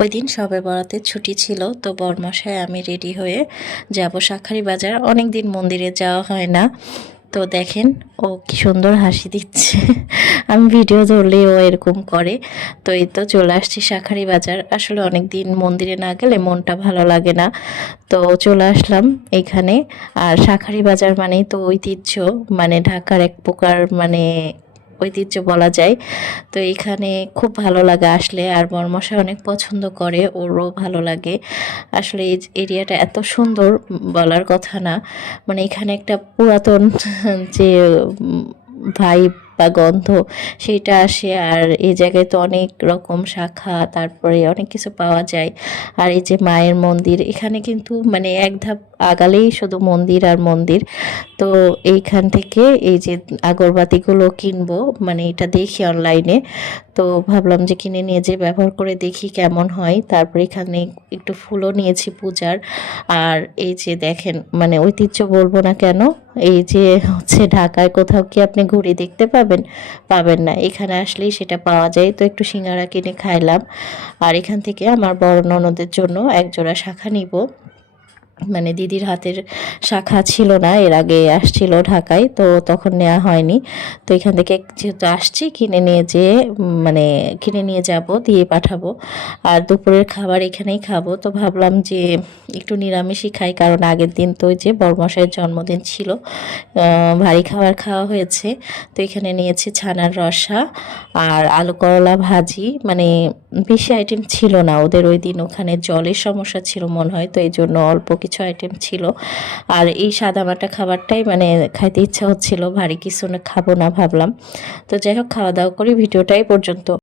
ওই দিন শবে বরাতের ছুটি ছিল, তো বরমশায় আমি রেডি হয়ে যাব শাঁখারী বাজার। অনেক দিন মন্দিরে যাওয়া হয় না। তো দেখেন ও কি সুন্দর হাসি দিচ্ছে। আমি ভিডিও ধরলেই ও এরকম করে। তো এই তো চলে আসছি শাঁখারী বাজার। আসলে অনেক দিন মন্দিরে না গেলে মনটা ভালো লাগে না। তো চলে আসলাম এখানে। আর শাঁখারী বাজার মানেই তো ঐতিহ্য, মানে ঢাকার এক প্রকার মানে ঐতিহ্য বলা যায়। তো এখানে খুব ভালো লাগে আসলে, আর বরমশাই অনেক পছন্দ করে, ওরও ভালো লাগে। আসলে এই এরিয়াটা এত সুন্দর বলার কথা না। মানে এখানে একটা পুরাতন যে ভাইব বা গন্ধ সেইটা আসে। আর এই জায়গায় তো অনেক রকম শাখা, তারপরে অনেক কিছু পাওয়া যায়। আর এই যে মায়ের মন্দির, এখানে কিন্তু মানে এক ধাপ আগালেই শুধু মন্দির আর মন্দির। তো এইখান থেকে এই যে আগরবাতিগুলো কিনবো, মানে এটা দেখি অনলাইনে। তো ভাবলাম যে কিনে নিয়ে যে ব্যবহার করে দেখি কেমন হয়। তারপর এখানে একটু ফুলও নিয়েছি পূজার। আর এই যে দেখেন, মানে ঐতিহ্য বলবো না কেন, এই যে হচ্ছে ঢাকায় কোথাও কি আপনি ঘুড়ি দেখতে পাবেন? পাবেন না, এখানে আসলেই সেটা পাওয়া যায়। তো একটু সিঙ্গারা কিনে খাইলাম। আর এখান থেকে আমার বড় ননদের জন্য এক জোড়া শাঁখা নিব। মানে দিদির হাতের শাঁখা ছিল না, এর আগে আসছিল ঢাকায়, তো তখন নেওয়া হয়নি। তো এখান থেকে যেহেতু আসছি কিনে নিয়ে যেয়ে মানে কিনে নিয়ে যাব, দিয়ে পাঠাবো। আর দুপুরের খাবার এখানেই খাবো। তো ভাবলাম যে একটু নিরামিষই খাই, কারণ আগের দিন তো ওই যে বড়মশাইয়ের জন্মদিন ছিল, ভারী খাবার খাওয়া হয়েছে। তো এখানে নিয়েছি ছানার রসা আর আলু করলা ভাজি। মানে বেশি আইটেম ছিল না ওদের ওই দিন, ওখানে জলের সমস্যা ছিল মনে হয়, তো এই জন্য অল্প কিছু আইটেম ছিল। আর এই সাদামাটা খাবারটাই মানে খাইতে ইচ্ছা হচ্ছিল, ভারী কিছু না খাবো না ভাবলাম। তো যাই হোক, খাওয়া দাওয়া করি, ভিডিওটাই পর্যন্ত।